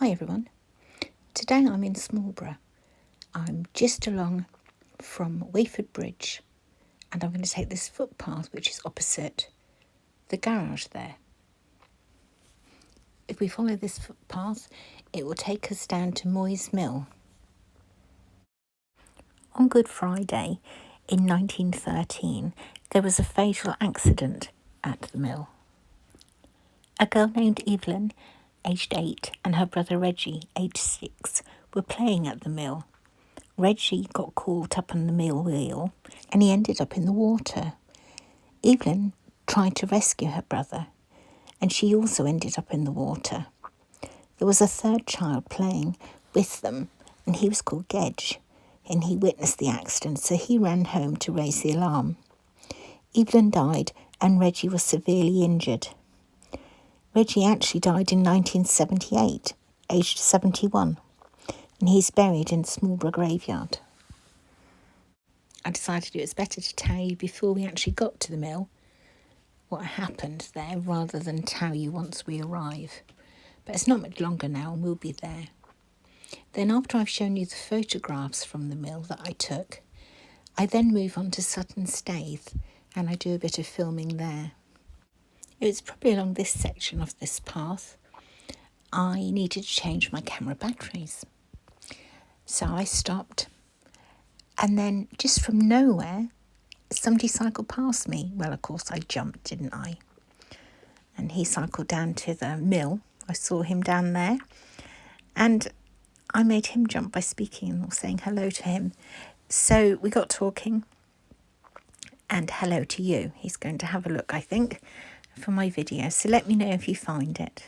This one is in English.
Hi everyone, today I'm in Smallburgh. I'm just along from Wayford Bridge and I'm going to take this footpath which is opposite the garage there. If we follow this footpath, it will take us down to Moys Mill. On Good Friday in 1913, there was a fatal accident at the mill. A girl named Eveline, aged 8, and her brother Reggie, aged 6, were playing at the mill. Reggie got caught up on the mill wheel and he ended up in the water. Eveline tried to rescue her brother and she also ended up in the water. There was a third child playing with them and he was called Gedge and he witnessed the accident, so he ran home to raise the alarm. Eveline died and Reggie was severely injured. Reggie actually died in 1978, aged 71, and he's buried in Smallburgh graveyard. I decided it was better to tell you before we actually got to the mill what happened there rather than tell you once we arrive. But it's not much longer now and we'll be there. Then after I've shown you the photographs from the mill that I took, I then move on to Sutton Staithe and I do a bit of filming there. It was probably along this section of this path I needed to change my camera batteries. So I stopped and then just from nowhere somebody cycled past me. Well, of course I jumped, didn't I? And he cycled down to the mill. I saw him down there and I made him jump by speaking or saying hello to him. So we got talking and hello to you. He's going to have a look, I think, for my video. So let me know if you find it.